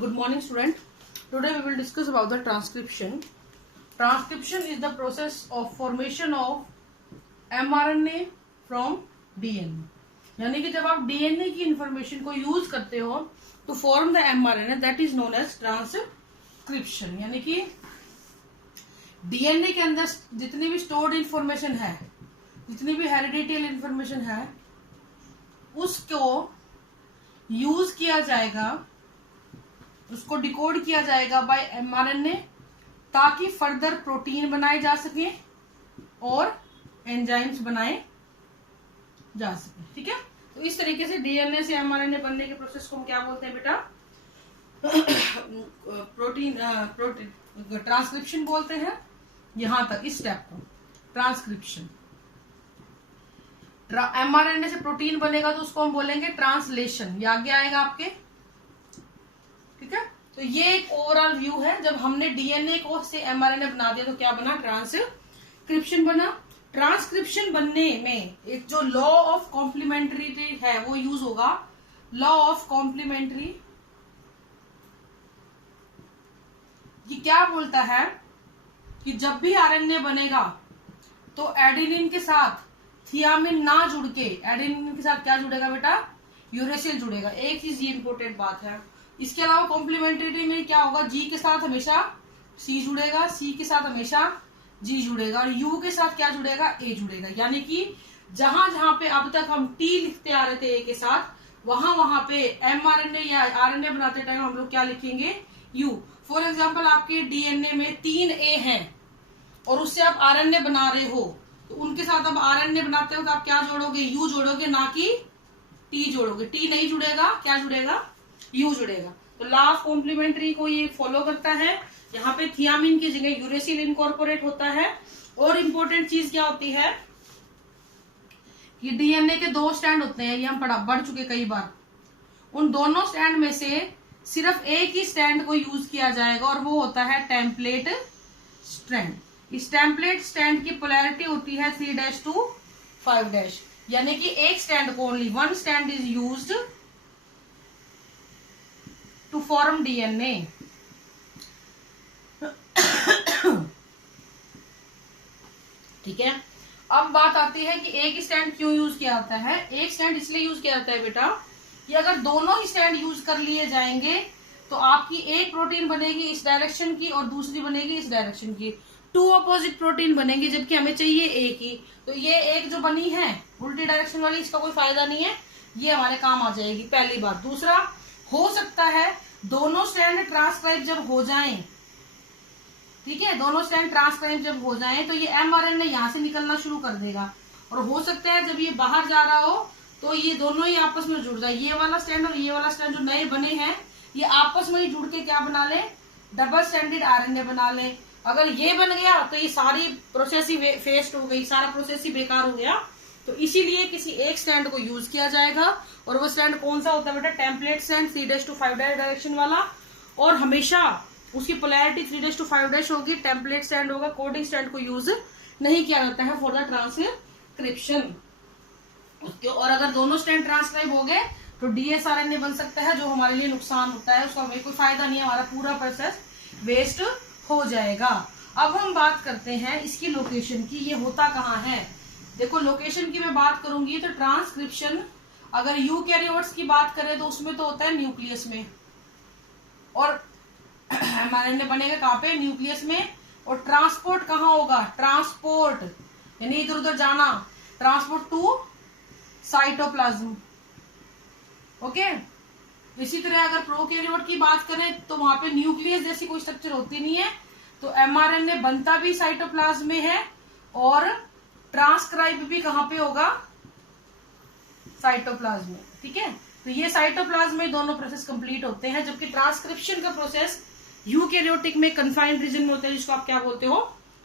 Good morning, student. Today we will discuss about the transcription. Transcription is the process of formation of mRNA from DNA. यानी कि जब आप DNA की information को use करते हो to form the mRNA, that is known as transcription. यानी कि डीएनए के अंदर जितनी भी स्टोर्ड इंफॉर्मेशन है, जितनी भी हेरिडिटरी इंफॉर्मेशन है, उसको यूज किया जाएगा, उसको डिकोड किया जाएगा बाय एमआरएनए, ताकि फर्दर प्रोटीन बनाए जा सके और एंजाइम्स बनाए जा सके। ठीक है, तो इस तरीके से डीएनए से एमआरएनए बनने के प्रोसेस को हम क्या बोलते हैं बेटा? प्रोटीन ट्रांसक्रिप्शन बोलते हैं। यहां तक इस स्टेप को ट्रांसक्रिप्शन। एमआरएनए से प्रोटीन बनेगा तो उसको हम बोलेंगे ट्रांसलेशन। ये आगे आएगा आपके। ठीक है, तो ये एक ओवरऑल व्यू है। जब हमने डीएनए को से एमआरएनए बना दिया तो क्या बना? ट्रांसक्रिप्शन बना। ट्रांसक्रिप्शन बनने में एक जो लॉ ऑफ कॉम्प्लीमेंट्री है वो यूज होगा। लॉ ऑफ कॉम्प्लीमेंट्री ये क्या बोलता है कि जब भी आरएनए बनेगा तो एडेनिन के साथ थियामिन ना जुड़ के, एडेनिन के साथ क्या जुड़ेगा बेटा? यूरेसिल जुड़ेगा। एक चीज ये इंपॉर्टेंट बात है। इसके अलावा कॉम्प्लीमेंट्री में क्या होगा? जी के साथ हमेशा सी जुड़ेगा, सी के साथ हमेशा जी जुड़ेगा और यू के साथ क्या जुड़ेगा? ए जुड़ेगा। यानी कि जहां जहां पे अब तक हम टी लिखते आ रहे थे ए के साथ, वहां वहां पे एमआरएनए या आरएनए बनाते टाइम हम लोग क्या लिखेंगे? यू। फॉर एग्जाम्पल आपके डीएनए में 3 ए है और उससे आप आरएनए बना रहे हो, तो उनके साथ अब आरएनए बनाते हो तो आप क्या जोड़ोगे? यू जोड़ोगे, ना कि टी जोड़ोगे। टी नहीं जुड़ेगा, क्या जुड़ेगा? यू जुड़ेगा। तो लॉ ऑफ कॉम्प्लीमेंट्री को ये फॉलो करता है। यहाँ पे थियामिन की जगह यूरेसिल इनकॉर्पोरेट होता है। और इम्पोर्टेंट चीज क्या होती है कि डीएनए के 2 स्टैंड होते हैं, ये हम बढ़ चुके कई बार। उन दोनों स्टैंड में से सिर्फ एक ही स्टैंड को यूज किया जाएगा और वो होता है टेम्पलेट स्ट्रैंड। इस टेम्पलेट स्टैंड की पोलैरिटी होती है 3' to 5', यानी कि एक स्टैंड को only 1 strand is used to form DNA. ठीक है, अब बात आती है कि एक स्टैंड क्यों यूज किया जाता है। एक स्टैंड इसलिए यूज किया जाता है बेटा कि अगर दोनों ही स्टैंड यूज कर लिए जाएंगे तो आपकी एक प्रोटीन बनेगी इस डायरेक्शन की और दूसरी बनेगी इस डायरेक्शन की। 2 अपोजिट प्रोटीन बनेंगी, जबकि हमें चाहिए एक ही। तो ये एक जो बनी है उल्टी डायरेक्शन वाली, इसका कोई फायदा नहीं है, ये हमारे काम आ जाएगी, पहली बात। दूसरा, हो सकता है दोनों स्टैंड ट्रांसक्राइब जब हो जाएं, ठीक है, दोनों स्टैंड ट्रांसक्राइब जब हो जाएं तो ये एमआरएनए यहां से निकलना शुरू कर देगा और हो सकता है जब ये बाहर जा रहा हो तो ये दोनों ही आपस में जुड़ जाए। ये वाला स्टैंड और ये वाला स्टैंड जो नए बने हैं ये आपस में ही जुड़ के क्या बना ले? डबल स्टैंडर्ड आरएनए बना ले। अगर ये बन गया तो ये सारी प्रोसेस ही फेस्ट हो गई, सारा प्रोसेस ही बेकार हो गया। तो इसीलिए किसी एक स्टैंड को यूज किया जाएगा और वो स्टैंड कौन सा होता है बेटा? टेम्पलेट स्टैंड 3' to 5' डायरेक्शन वाला, और हमेशा उसकी पोलैरिटी 3' to 5' होगी। टेम्पलेट स्टैंड होगा, कोडिंग स्टैंड को यूज नहीं किया जाता है फॉर द ट्रांसक्रिप्शन। और अगर दोनों स्टैंड ट्रांसक्राइब हो गए तो डीएसआरएनए बन सकता है, जो हमारे लिए नुकसान होता है, उसका कोई फायदा नहीं है, हमारा पूरा प्रोसेस वेस्ट हो जाएगा। अब हम बात करते हैं इसकी लोकेशन की। ये होता कहाँ है? देखो, लोकेशन की मैं बात करूंगी तो ट्रांसक्रिप्शन अगर यूकैरियोट्स की बात करें तो उसमें तो होता है न्यूक्लियस में, और एमआरएनए बनेगा कहाँ पे? न्यूक्लियस में। और ट्रांसपोर्ट कहाँ होगा? ट्रांसपोर्ट यानी इधर उधर जाना, ट्रांसपोर्ट टू साइटोप्लाज्म। ओके, इसी तरह अगर प्रोकैरियोट की बात करें तो वहां पे न्यूक्लियस जैसी कोई स्ट्रक्चर होती नहीं है, तो एमआरएनए बनता भी साइटोप्लाज्म में है और ट्रांसक्राइब भी कहां पे होगा? साइटोप्लाज्म में। ठीक है, तो ये साइटोप्लाज्म में दोनों प्रोसेस कंप्लीट होते हैं, जबकि ट्रांसक्रिप्शन का प्रोसेस यूकैरियोटिक में कन्फाइंड रीजन में होता है, जिसको आप क्या बोलते हो?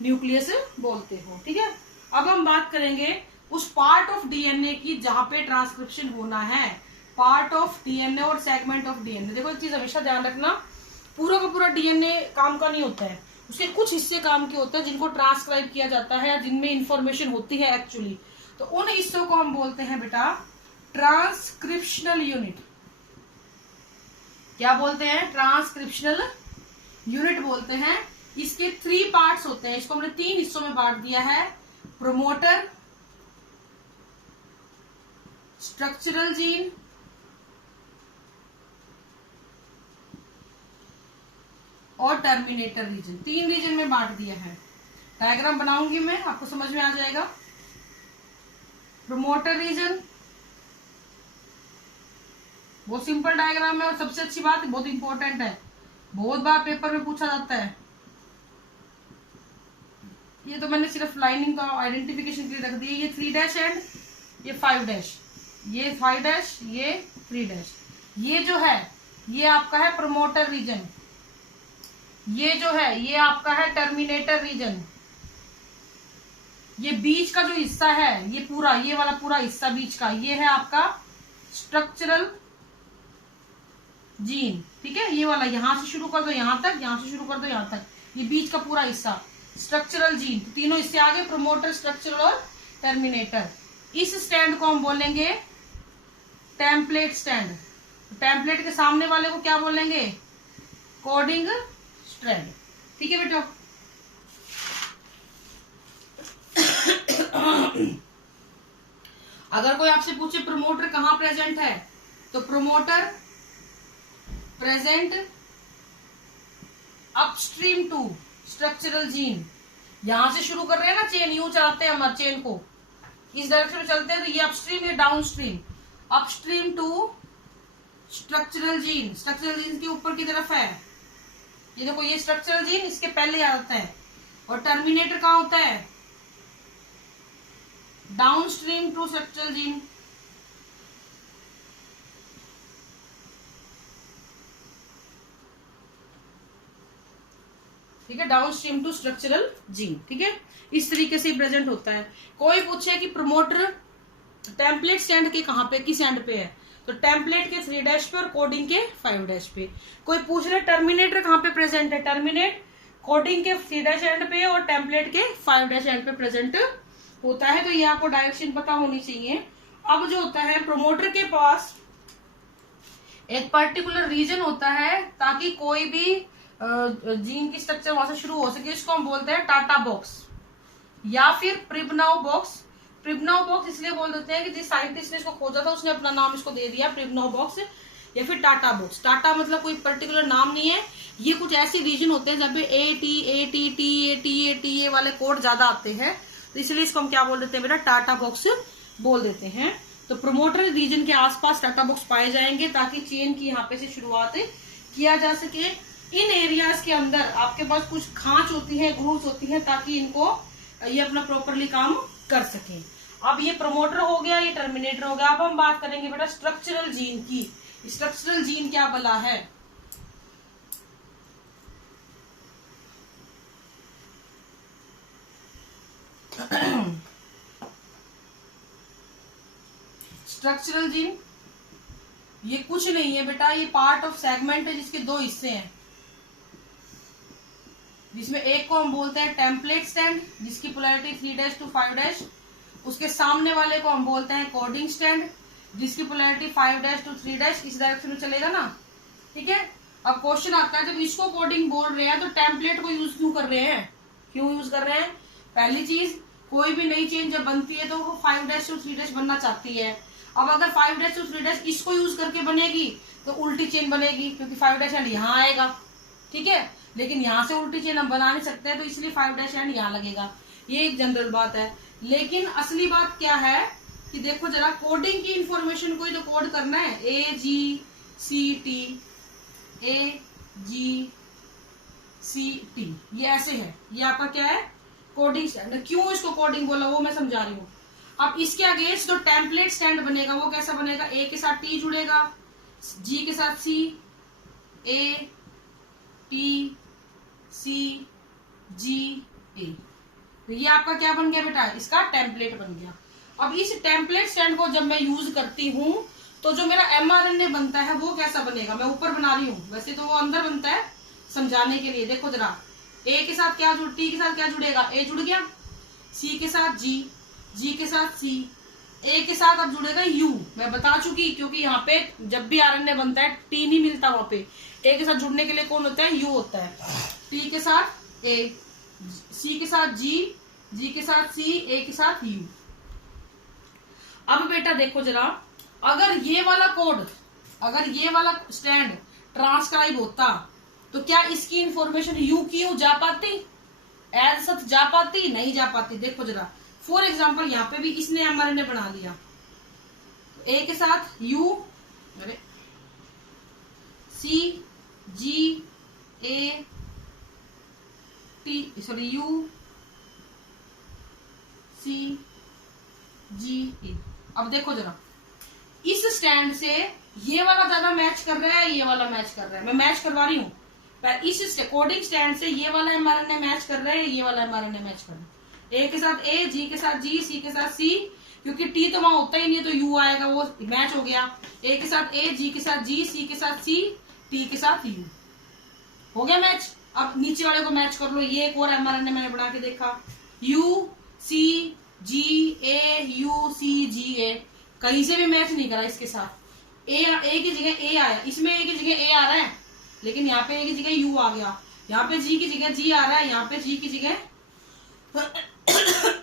न्यूक्लियस बोलते हो। ठीक है, अब हम बात करेंगे उस पार्ट ऑफ डीएनए की जहां पे ट्रांसक्रिप्शन होना है। पार्ट ऑफ डीएनए और सेगमेंट ऑफ डीएनए। देखो, एक चीज हमेशा ध्यान रखना, पूरा का पूरा डीएनए काम का नहीं होता है, उसके कुछ हिस्से काम के होते हैं जिनको ट्रांसक्राइब किया जाता है या जिनमें इंफॉर्मेशन होती है एक्चुअली। तो उन हिस्सों को हम बोलते हैं बेटा ट्रांसक्रिप्शनल यूनिट। क्या बोलते हैं, ट्रांसक्रिप्शनल यूनिट बोलते हैं। इसके 3 पार्ट्स होते हैं, इसको हमने 3 हिस्सों में बांट दिया है, प्रोमोटर, स्ट्रक्चरल जीन और टर्मिनेटर रीजन। 3 रीजन में बांट दिया है। डायग्राम बनाऊंगी मैं, आपको समझ में आ जाएगा। प्रोमोटर रीजन बहुत सिंपल डायग्राम है और सबसे अच्छी बात बहुत इंपॉर्टेंट है, बहुत बार पेपर में पूछा जाता है। ये तो मैंने सिर्फ लाइनिंग का आइडेंटिफिकेशन के लिए रख दिया। ये 3 एंड ये 5 ये 5 ये 3 ये जो है ये आपका है प्रोमोटर रीजन। ये जो है ये आपका है टर्मिनेटर रीजन। ये बीच का जो हिस्सा है ये पूरा, ये वाला पूरा हिस्सा बीच का, ये है आपका स्ट्रक्चरल जीन। ठीक है, ये वाला यहां से शुरू कर दो यहां तक, यहां से शुरू कर दो यहां तक, ये बीच का पूरा हिस्सा स्ट्रक्चरल जीन। तो तीनों इससे आगे प्रोमोटर, स्ट्रक्चरल और टर्मिनेटर। इस स्टैंड को हम बोलेंगे टेम्पलेट स्टैंड। टेम्पलेट के सामने वाले को क्या बोलेंगे, कोडिंग स्ट्रैंड। ठीक है बेटा, अगर कोई आपसे पूछे प्रोमोटर कहाँ प्रेजेंट है, तो promoter present upstream to structural gene. यहां से शुरू कर रहे हैं ना चेन, यूं चलाते हैं हमारे चेन को, इस डायरेक्शन में चलते हैं, तो ये अपस्ट्रीम, ये downstream. Upstream to structural gene, structural gene के ऊपर की तरफ है। ये देखो ये स्ट्रक्चरल जीन इसके पहले आ जाता है। और टर्मिनेटर कहाँ होता है, डाउनस्ट्रीम टू स्ट्रक्चरल जीन। ठीक है, डाउनस्ट्रीम टू स्ट्रक्चरल जीन। ठीक है, इस तरीके से प्रेजेंट होता है। कोई पूछे कि प्रोमोटर टेम्पलेट स्टैंड के कहां पे, किस एंड पे है, तो टेम्पलेट के 3 पे और कोडिंग के 5 पे। कोई पूछ रहे टर्मिनेटर कहां पे प्रेजेंट है, टर्मिनेट कोडिंग के 3 एंड पे और टेम्पलेट के 5 एंड पे प्रेजेंट होता है। तो ये आपको डायरेक्शन पता होनी चाहिए। अब जो होता है प्रोमोटर के पास एक पर्टिकुलर रीजन होता है ताकि कोई भी जीन की स्ट्रक्चर वहां से शुरू हो सके। इसको हम बोलते हैं टाटा बॉक्स या फिर प्रिबनाउ बॉक्स। प्रिबनाउ बॉक्स इसलिए बोल देते हैं कि जिस साइंटिस्ट ने इसको खोजा था उसने अपना नाम इसको दे दिया प्रिबनाउ बॉक्स, या फिर टाटा बॉक्स। टाटा मतलब कोई पर्टिकुलर नाम नहीं है, ये कुछ ऐसे रीजन होते हैं जब AT वाले कोड ज्यादा आते हैं, तो इसलिए इसको हम क्या बोल देते हैं बेटा, टाटा बॉक्स बोल देते हैं। तो प्रोमोटर रीजन के आसपास टाटा बॉक्स पाए जाएंगे ताकि चेन की यहाँ पे से शुरुआत किया जा सके। इन एरियाज के अंदर आपके पास कुछ खांच होती है, ग्रूव्स होती है, ताकि इनको ये अपना प्रॉपरली काम कर सके। अब ये प्रोमोटर हो गया, ये टर्मिनेटर हो गया। अब हम बात करेंगे बेटा स्ट्रक्चरल जीन की। स्ट्रक्चरल जीन क्या बला है, स्ट्रक्चरल जीन ये कुछ नहीं है बेटा, ये पार्ट ऑफ सेगमेंट है जिसके 2 हिस्से हैं, जिसमें एक को हम बोलते हैं टेम्पलेट स्टैंड जिसकी पोलैरिटी 3 to 5। उसके सामने वाले को हम बोलते हैं कोडिंग स्टैंड जिसकी पोलैरिटी 5 to 3। इस डायरेक्शन में चलेगा ना। ठीक है, अब क्वेश्चन आता है जब इसको कोडिंग बोल रहे हैं तो टेम्पलेट को यूज क्यों कर रहे हैं, क्यों यूज कर रहे हैं। पहली चीज, कोई भी नई चेन जब बनती है तो वो 5 to 3 बनना चाहती है। अब अगर 5 to 3 इसको यूज करके बनेगी तो उल्टी चेन बनेगी, क्योंकि 5 एंड यहाँ आएगा। ठीक है, लेकिन यहाँ से उल्टी चेन हम बना नहीं सकते, तो इसलिए 5 एंड यहाँ लगेगा। ये एक जनरल बात है। लेकिन असली बात क्या है कि देखो जरा, कोडिंग की इंफॉर्मेशन को ही तो कोड करना है, AGCT ये ऐसे है। ये आपका क्या है, कोडिंग स्टैंड। क्यों इसको कोडिंग बोला वो मैं समझा रही हूँ। अब इसके अगेंस्ट जो टेम्पलेट स्टैंड बनेगा वो कैसा बनेगा, A के साथ T जुड़ेगा, G के साथ C, A T C G A। तो ये आपका क्या बन गया बेटा, इसका टेम्पलेट बन गया। अब इस टेम्पलेट स्टैंड को जब मैं यूज करती हूँ तो जो मेरा mRNA बनता है वो कैसा बनेगा, मैं ऊपर बना रही हूँ, वैसे तो वो अंदर बनता है, समझाने के लिए। देखो जरा, A के साथ T के साथ क्या जुड़ेगा, A जुड़ गया, C के साथ G के साथ C, ए के साथ अब जुड़ेगा यू, मैं बता चुकी, क्योंकि यहाँ पे जब भी आरएनए बनता है टी नहीं मिलता, वहां पे ए के साथ जुड़ने के लिए कौन होता है, यू होता है। टी के साथ ए, सी के साथ जी, जी के साथ सी, ए के साथ यू। अब बेटा देखो जरा, अगर ये वाला कोड, अगर ये वाला स्टैंड ट्रांसक्राइब होता तो क्या इसकी इंफॉर्मेशन यू की यू जा पाती, एज सच जा पाती, नहीं जा पाती। देखो जरा, फॉर एग्जाम्पल यहाँ पे भी इसने एमआरएनए बना लिया, ए के साथ यू, अरे सी जी A T, sorry you see जी ए। अब देखो जरा, इस स्टैंड से ये वाला ज्यादा मैच कर रहा है, ये वाला मैच कर रहा है, मैं मैच करवा रही हूँ, पर इस कोडिंग स्टैंड से ये वाला एमआरएनए मैच कर रहा है, ये वाला एमआरएनए मैच कर रहा है। ए के साथ ए, जी के साथ जी, सी के साथ सी, क्योंकि टी तो वहां होता ही नहीं है तो यू आएगा, वो मैच हो गया। ए के साथ ए, जी के साथ जी, सी के साथ सी, टी के साथ यू, हो गया मैच। अब नीचे वाले को मैच कर लो, ये एक और एमआरएनए मैंने बना के देखा, you see ji A, you see जी ए, कहीं से भी मैच नहीं करा इसके साथ। ए की जगह ए आया, इसमें ए की जगह ए आ रहा है, लेकिन यहाँ पे ए की जगह यू आ गया, यहाँ पे जी की जगह जी आ रहा है, यहाँ पे जी की जगह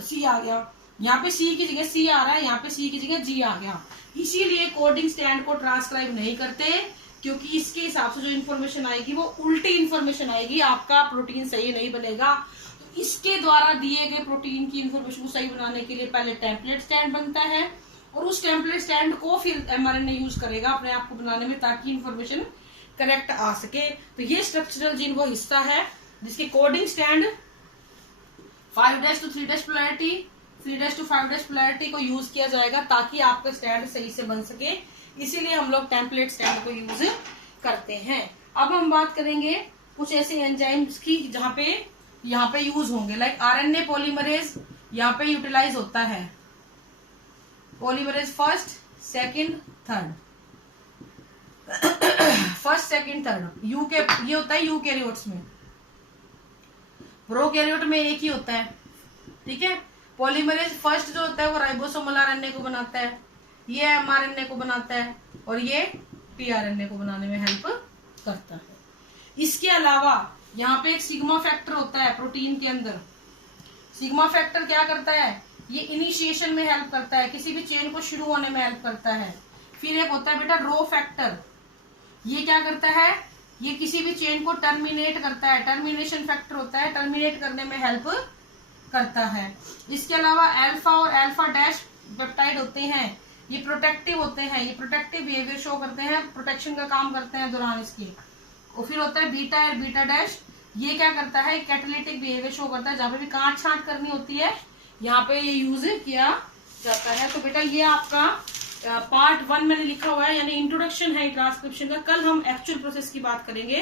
सी आ गया, यहाँ पे सी की जगह सी आ रहा है, यहाँ पे सी की जगह जी आ गया। इसीलिए कोडिंग स्टैंड को ट्रांसक्राइब नहीं करते, क्योंकि इसके हिसाब से जो इन्फॉर्मेशन आएगी वो उल्टी इन्फॉर्मेशन आएगी, आपका प्रोटीन सही नहीं बनेगा। तो इसके द्वारा दिए गए प्रोटीन की इन्फॉर्मेशन को सही बनाने के लिए पहले टेम्पलेट स्टैंड बनता है, और उस टेम्पलेट स्टैंड को फिर एमआरएनए यूज करेगा अपने आप को बनाने में, ताकि इन्फॉर्मेशन करेक्ट आ सके। तो ये स्ट्रक्चरल जीन वो हिस्सा है जिसके coding stand 5' to 3' polarity, 3' to 5' polarity को यूज किया जाएगा, ताकि आपका स्टैंड सही से बन सके। इसीलिए हम लोग टेम्पलेट स्टैंड को यूज करते हैं। अब हम बात करेंगे कुछ ऐसे एंजाइम्स की जहां पे यहाँ पे यूज होंगे, लाइक आरएनए पॉलीमरेज यहाँ पे यूटिलाइज होता है, polymerase first second third, first second third you के, ये होता है यूकैरियोट्स में, प्रोकैरियोट में एक ही होता है, ठीक है। पॉलीमरेज फर्स्ट जो होता है वो राइबोसोमल आरएनए को बनाता है, ये एमआरएनए को बनाता है, और ये टीआरएनए को बनाने में हेल्प करता है। इसके अलावा यहाँ पे एक सिग्मा फैक्टर होता है प्रोटीन के अंदर। सिग्मा फैक्टर क्या करता है, ये इनिशिएशन में हेल्प करता है, किसी भी चेन को शुरू होने में हेल्प करता है। फिर एक होता है बेटा रो फैक्टर, ये क्या करता है, ये किसी भी चेन को टर्मिनेट करता है, टर्मिनेशन फैक्टर होता है, टर्मिनेट करने में हेल्प करता है। इसके अलावा अल्फा और अल्फा डैश पेप्टाइड होते हैं, ये प्रोटेक्टिव होते हैं, ये प्रोटेक्टिव बिहेवियर शो करते हैं, प्रोटेक्शन का काम करते हैं दौरान इसके। और फिर होता है बीटा और बीटा डैश, ये क्या करता है, कैटालिटिक बिहेवियर शो करता है, जहां पे भी काट छांट करनी होती है यहाँ पे ये यूज किया जाता है। तो बेटा ये आपका पार्ट 1 मैंने लिखा हुआ है, यानी इंट्रोडक्शन है ट्रांसक्रिप्शन का। कल हम एक्चुअल प्रोसेस की बात करेंगे।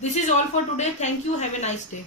This is all for today, thank you, have a nice day.